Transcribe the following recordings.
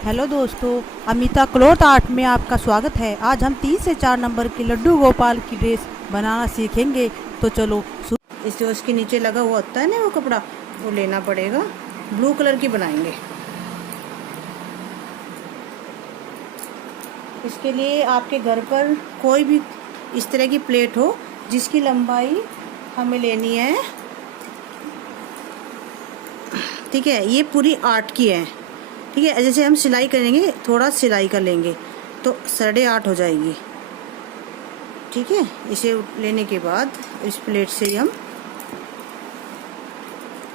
Hello दोस्तों, Amita cloth art में आपका स्वागत है। आज हम 3 से 4 नंबर की लड्डू गोपाल की ड्रेस बनाना सीखेंगे। तो चलो इस जो उसके नीचे लगा हुआ होता है ना वो कपड़ा, वो लेना पड़ेगा। ब्लू कलर की बनाएंगे। इसके लिए आपके घर पर कोई भी इस तरह की प्लेट हो जिसकी लंबाई हमें लेनी है, ठीक है। ये पूरी 8 की है, ठीक है। जैसे हम सिलाई करेंगे, थोड़ा सिलाई कर लेंगे तो 8.5 हो जाएगी, ठीक है। इसे लेने के बाद इस प्लेट से हम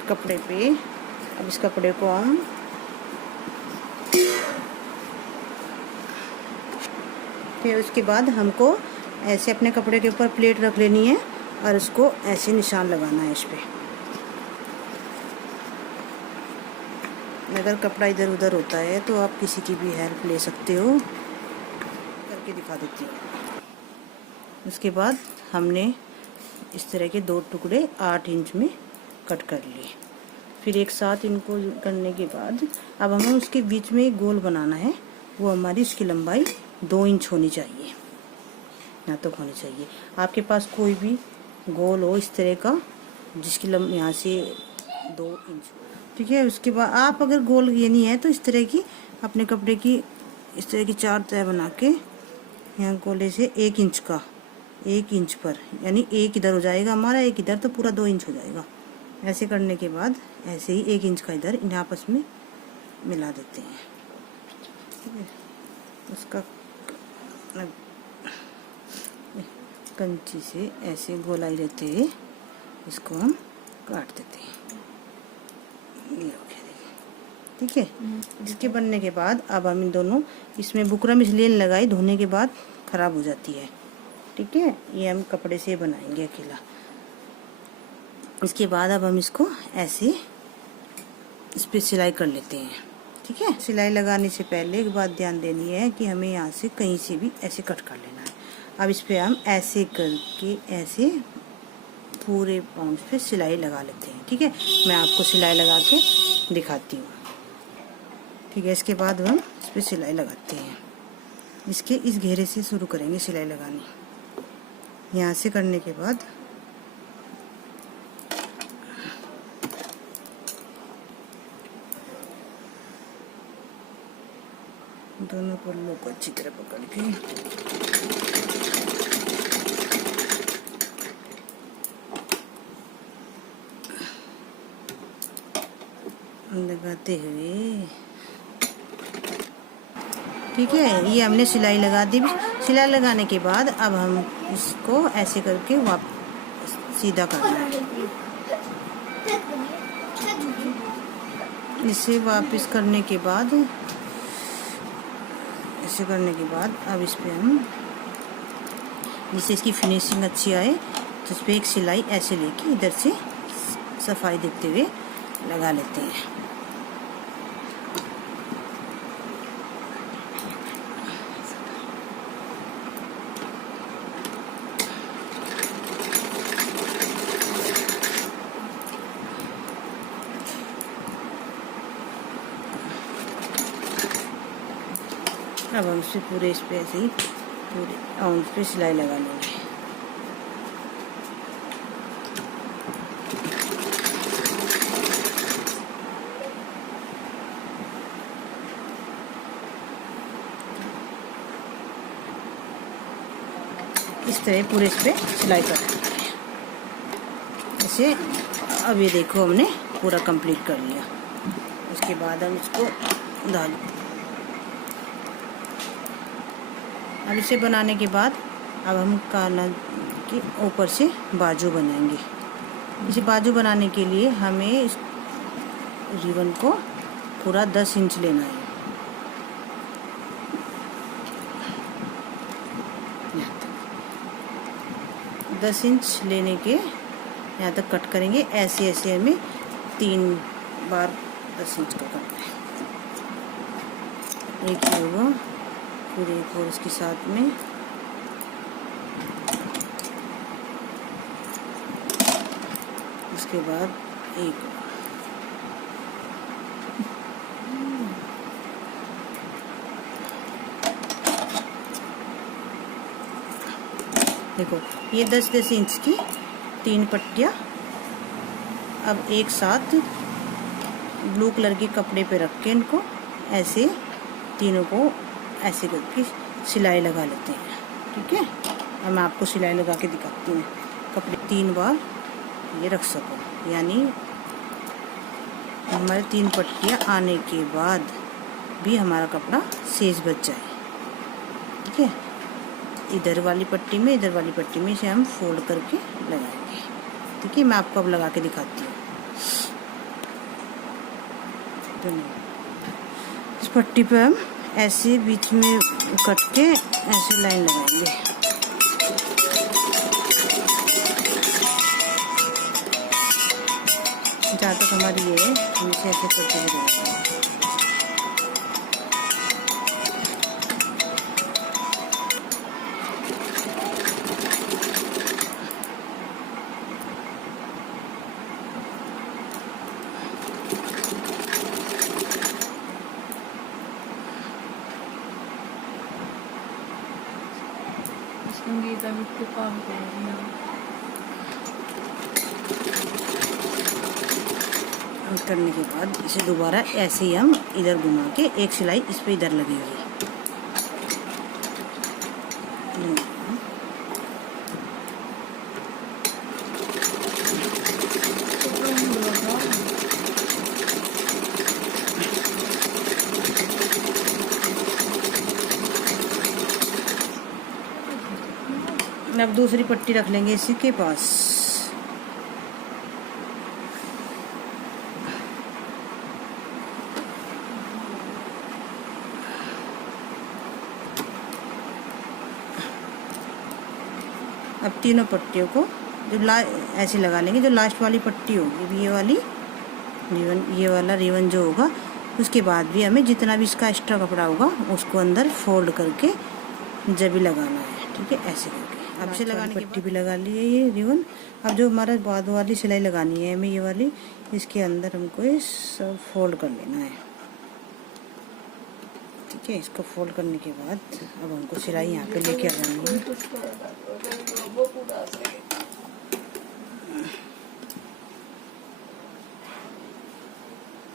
कपड़े पे, अब इस कपड़े को हम फिर उसके बाद हमको ऐसे अपने कपड़े के ऊपर प्लेट रख लेनी है और उसको ऐसे निशान लगाना है इस पर। अगर कपड़ा इधर उधर होता है तो आप किसी की भी हेल्प ले सकते हो। करके दिखा देती हूँ। उसके बाद हमने इस तरह के 2 टुकड़े 8 इंच में कट कर लिए। फिर एक साथ इनको करने के बाद अब हमें उसके बीच में एक गोल बनाना है। वो हमारी इसकी लंबाई 2 इंच होनी चाहिए, यहाँ तक होनी चाहिए। आपके पास कोई भी गोल हो इस तरह का जिसकी यहाँ से 2 इंच, ठीक है। उसके बाद आप अगर गोल ये नहीं है तो इस तरह की अपने कपड़े की इस तरह की 4 तय बना के यहाँ गोले से 1 इंच का 1 इंच पर, यानी एक इधर हो जाएगा हमारा, एक इधर, तो पूरा 2 इंच हो जाएगा। ऐसे करने के बाद ऐसे ही 1 इंच का इधर इन्हें आपस में मिला देते हैं, ठीक है। उसका कंची से ऐसे गोलाई रहते हुए इसको हम काट देते हैं, ये हो गया, ठीक है। इसके बनने के बाद अब हम इन दोनों, इसमें बुकरम इसलिए लगाई, धोने के बाद ख़राब हो जाती है, ठीक है। ये हम कपड़े से बनाएंगे अकेला। इसके बाद अब हम इसको ऐसे इस पर सिलाई कर लेते हैं, ठीक है। सिलाई लगाने से पहले एक बात ध्यान देनी है कि हमें यहाँ से कहीं से भी ऐसे कट कर लेना है। अब इस पर हम ऐसे करके ऐसे पूरे पाउंड पे सिलाई लगा लेते हैं, ठीक है। मैं आपको सिलाई लगा के दिखाती हूँ, ठीक है। इसके बाद हम इस पर सिलाई लगाते हैं। इसके इस घेरे से शुरू करेंगे सिलाई लगानी। यहाँ से करने के बाद दोनों पल्लों को अच्छी तरह पकड़ के लगाते हुए, ठीक है। ये हमने सिलाई लगा दी। सिलाई लगाने के बाद अब हम इसको ऐसे करके वापस सीधा करना है। इसे वापस करने के बाद, ऐसे करने के बाद अब इस पे हम, जिससे इसकी फिनिशिंग अच्छी आए, तो इस पर एक सिलाई ऐसे लेके इधर से सफाई देखते हुए लगा लेते हैं। अब हम इसे पूरे इस पे ऐसे ही पूरे राउंड पे सिलाई लगा लेंगे। इस तरह पूरे इस पे सिलाई कर लेंगे। ऐसे अब ये देखो हमने पूरा कंप्लीट कर लिया। उसके बाद हम इसको डाल, अब इसे बनाने के बाद अब हम काना के ऊपर से बाजू बनाएंगे। इसे बाजू बनाने के लिए हमें इस रिबन को पूरा 10 इंच लेना है। 10 इंच लेने के यहाँ तक कट करेंगे। ऐसे ऐसे हमें 3 बार 10 इंच का करना है। एक ही होगा, फिर एक और इसके साथ में, उसके बाद एक, देखो ये 10-10 इंच की 3 पट्टियाँ अब एक साथ ब्लू कलर के कपड़े पे रख के इनको ऐसे तीनों को ऐसे करके सिलाई लगा लेते हैं। ठीक है, अब मैं आपको सिलाई लगा के दिखाती हूँ। कपड़े 3 बार ये रख सको, यानी हमारे 3 पट्टियाँ आने के बाद भी हमारा कपड़ा सेज बच जाए। ठीक है, इधर वाली पट्टी में इधर वाली पट्टी में इसे हम फोल्ड करके लगाएंगे। ठीक है, मैं आपको अब लगा के दिखाती हूँ। इस पट्टी पे हम ऐसे बीच में कट के ऐसे लाइन लगाएंगे। जहाँ तक हमारी ये है हम इसे ऐसे करते हुए रहेंगे। संगीता भी तो काम करेगी। करने के बाद इसे दोबारा ऐसे ही हम इधर घुमा के एक सिलाई इस पे इधर लगेगी। अब दूसरी पट्टी रख लेंगे इसी के पास। अब तीनों पट्टियों को जो ऐसे लगा लेंगे। जो लास्ट वाली पट्टी होगी ये वाली रिवन, ये वाला रिवन जो होगा, उसके बाद भी हमें जितना भी इसका एक्स्ट्रा कपड़ा होगा उसको अंदर फोल्ड करके जब भी लगाना है। ठीक है, ऐसे करके अब इसे लगाने की पट्टी भी लगा ली है ये रिवन। अब जो हमारा बाद वाली सिलाई लगानी है हमें ये वाली, इसके अंदर हमको ये सब फोल्ड कर लेना है। ठीक है, इसको फोल्ड करने के बाद अब हमको सिलाई यहाँ पे लेके आनी है।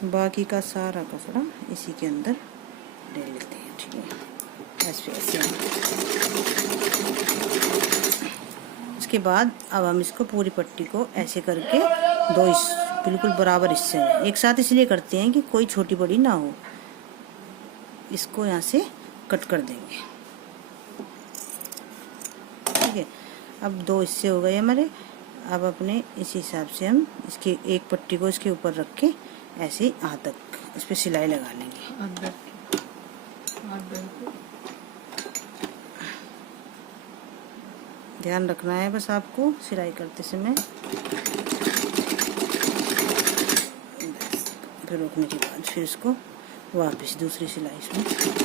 बाकी का सारा कपड़ा इसी के अंदर डाल लेते हैं। ठीक है, ऐसे इसके बाद अब हम इसको पूरी पट्टी को ऐसे करके दो बिल्कुल बराबर हिस्से में एक साथ इसलिए करते हैं कि कोई छोटी बड़ी ना हो। इसको यहाँ से कट कर देंगे। ठीक है, अब 2 हिस्से हो गए हमारे। अब अपने इस हिसाब से हम इसकी एक पट्टी को इसके ऊपर रख के ऐसे ही हाथ तक इस पर सिलाई लगा लेंगे। ध्यान रखना है बस आपको सिलाई करते समय। फिर रोकने के बाद फिर इसको वापस दूसरी सिलाई इसमें देखो।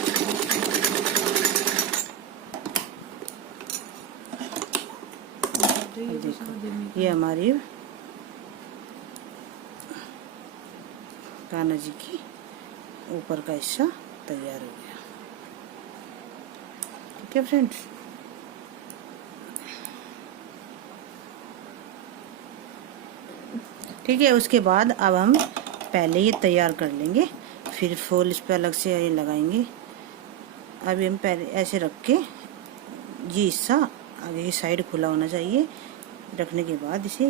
ये हमारी कान्हा जी की ऊपर का हिस्सा तैयार हो गया। ठीक है फ्रेंड्स, ठीक है। उसके बाद अब हम पहले ये तैयार कर लेंगे, फिर फूल इस पर अलग से ये लगाएंगे। अभी हम पहले ऐसे रख के ये हिस्सा आगे की साइड खुला होना चाहिए। रखने के बाद इसे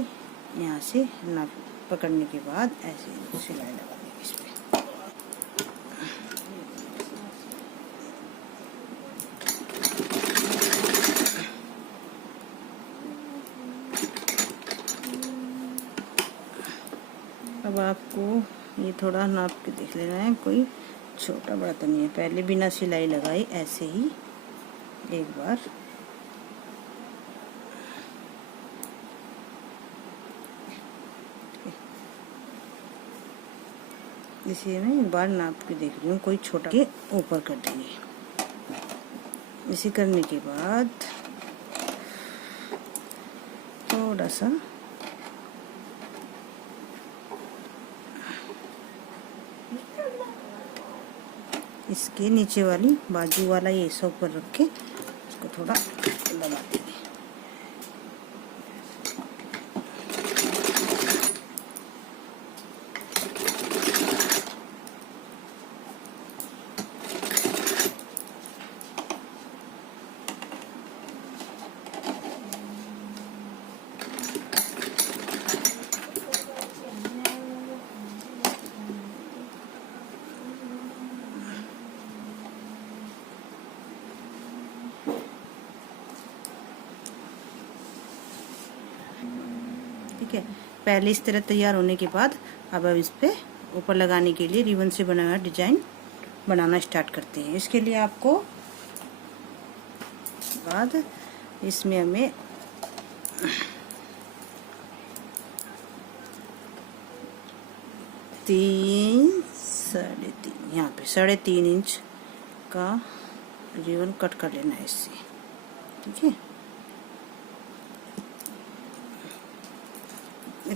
यहाँ से नाप पकड़ने के बाद ऐसे सिलाई लगा देंगे इस पर। अब आपको ये थोड़ा नाप के देख लेना है, कोई छोटा बड़ा तो नहीं है। पहले बिना सिलाई लगाई ऐसे ही एक बार इसे मैं एक बार नाप के देख रही हूँ, कोई छोटा के ऊपर कर देंगे। इसे करने के बाद थोड़ा सा इसके नीचे वाली बाजू वाला ये हिस्सा ऊपर रख के इसको थोड़ा दबा देंगे। ठीक है। पहले इस तरह तैयार होने के बाद अब इस पे ऊपर लगाने के लिए रिबन से बना हुआ डिजाइन बनाना स्टार्ट करते हैं। इसके लिए आपको बाद इसमें हमें तीन 3.5 यहाँ पे 3.5 इंच का रिबन कट कर लेना है इससे, ठीक है।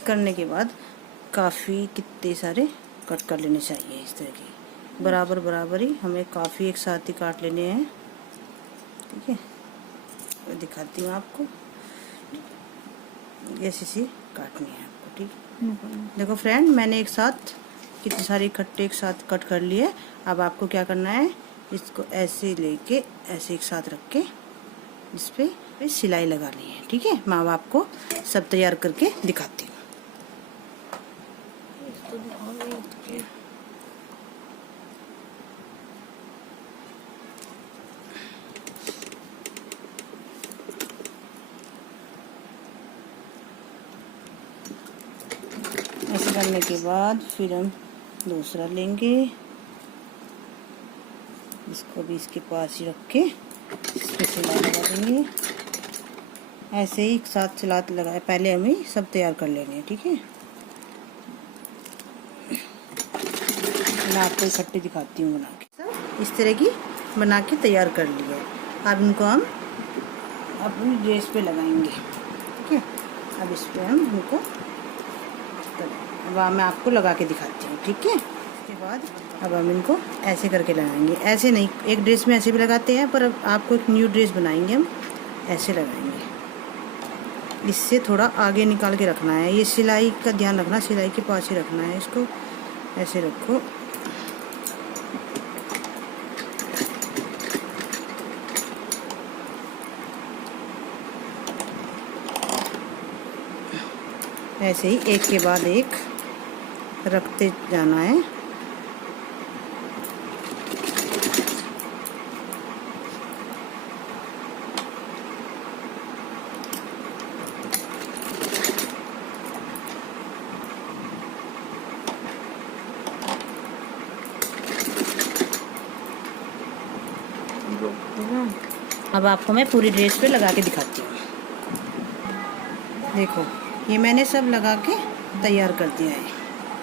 करने के बाद काफ़ी कितने सारे कट कर लेने चाहिए इस तरह के बराबर बराबर ही हमें काफ़ी एक साथ ही काट लेने हैं, ठीक है। मैं दिखाती हूँ आपको, ऐसे से काटनी है आपको, ठीक है। देखो फ्रेंड, मैंने एक साथ कितने सारे इकट्ठे एक साथ कट कर लिए। अब आपको क्या करना है, इसको ऐसे लेके ऐसे एक साथ रख के इस पे सिलाई लगानी है, ठीक है। मैं अब आपको सब तैयार करके दिखाती हूँ। ऐसे करने के बाद फिर हम दूसरा लेंगे, इसको भी इसके पास ही रख के इस पे सिलाई लगा देंगे। ऐसे ही एक साथ सिलाई लगाए पहले हमें सब तैयार कर लेने हैं, ठीक है। मैं आपको इकट्ठे दिखाती हूँ बना के। इस तरह की बना के तैयार कर लिया है। अब इनको हम अपनी ड्रेस पे लगाएंगे, ठीक है। अब इस पे हम इनको अब मैं आपको लगा के दिखाती हूँ, ठीक है। उसके बाद अब हम इनको ऐसे करके लगाएंगे, ऐसे नहीं, एक ड्रेस में ऐसे भी लगाते हैं, पर अब आपको एक न्यू ड्रेस बनाएंगे हम, ऐसे लगाएंगे। इससे थोड़ा आगे निकाल के रखना है, ये सिलाई का ध्यान रखना, सिलाई के पास ही रखना है इसको। ऐसे रखो, ऐसे ही एक के बाद एक रखते जाना है। अब आपको मैं पूरी ड्रेस पे लगा के दिखाती हूँ। देखो, ये मैंने सब लगा के तैयार कर दिया है,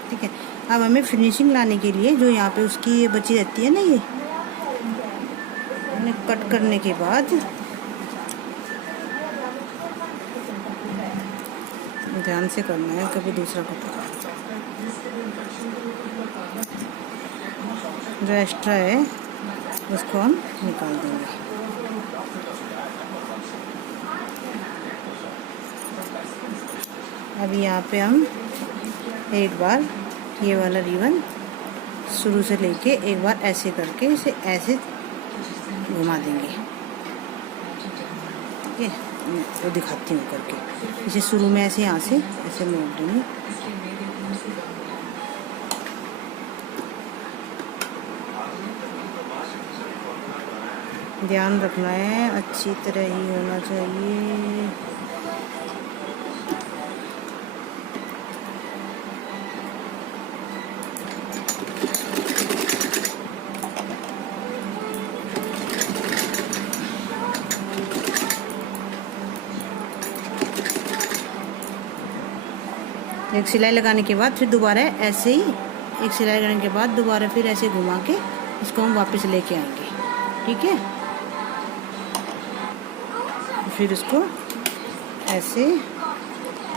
ठीक है। अब हमें फिनिशिंग लाने के लिए जो यहाँ पे उसकी ये बची रहती है ना, ये कट करने के बाद ध्यान से करना है, कभी दूसरा कट जो एक्स्ट्रा है उसको हम निकाल देंगे। अभी यहाँ पे हम एक बार ये वाला रिबन शुरू से लेके एक बार ऐसे करके इसे ऐसे घुमा देंगे, ठीक है। तो दिखाती हूँ करके, इसे शुरू में ऐसे यहाँ से ऐसे मोड़ देंगे। ध्यान रखना है, अच्छी तरह ही होना चाहिए। एक सिलाई लगाने के बाद फिर दोबारा ऐसे ही एक सिलाई लगाने के बाद दोबारा फिर ऐसे घुमा के इसको हम वापस लेके आएंगे, ठीक है। फिर उसको ऐसे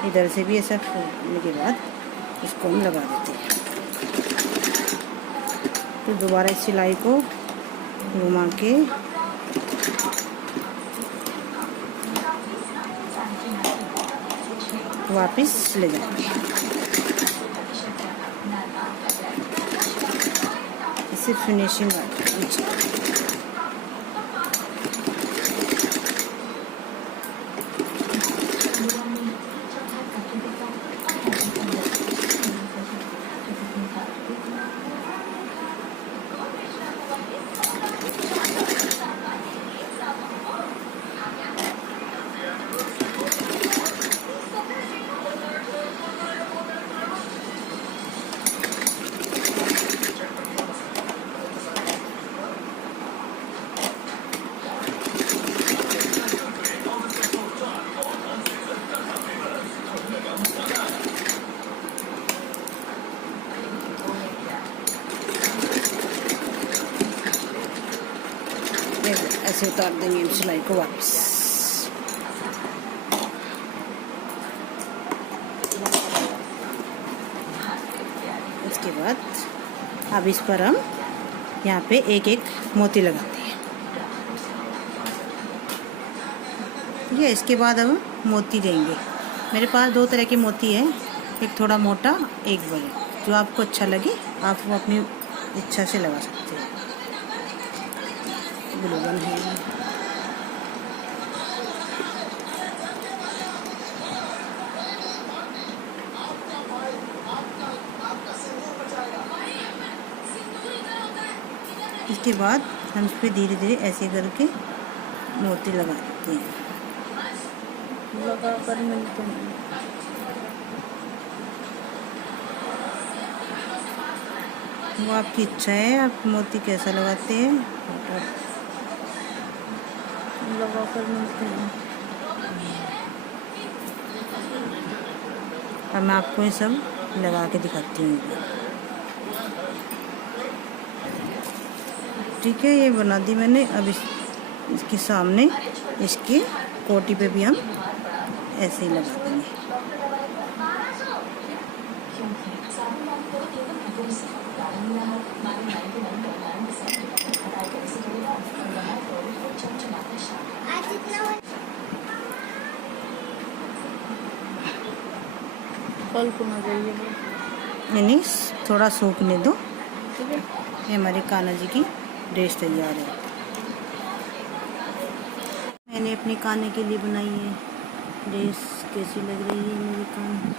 इधर से भी ऐसा करने के बाद इसको हम लगा देते हैं। फिर दोबारा इस सिलाई को घुमा के वापस ले जाएंगे। इसे फिनिशिंग नीचे ऐसे उतार देंगे हम सिलाई को वापस। इसके बाद अब इस पर हम यहाँ पे एक एक मोती लगाते हैं। ठीक है, इसके बाद हम मोती देंगे। मेरे पास दो तरह के मोती है, एक थोड़ा मोटा एक बड़े, जो आपको अच्छा लगे आप वो अपनी इच्छा से लगा सकते हैं। ग्लू गन है। इसके बाद हम इस पर धीरे धीरे ऐसे करके मोती लगा देते हैं। लगा कर मिलते हैं। वो आपकी इच्छा है, आप मोती कैसा लगाते हैं। लगा कर मिलते हैं। अब मैं आपको ये सब लगा के दिखाती हूँ। ठीक है, ये बना दी मैंने। अब इसके सामने इसकी कोटी पे भी हम ऐसे ही लगा देंगे। पल्प होना चाहिए यानी थोड़ा सूखने दो। ठीक है। ये हमारी कान्हा जी की ड्रेस तैयार है। मैंने अपनी कान्हा के लिए बनाई है ड्रेस। कैसी लग रही है मेरी कान्हा?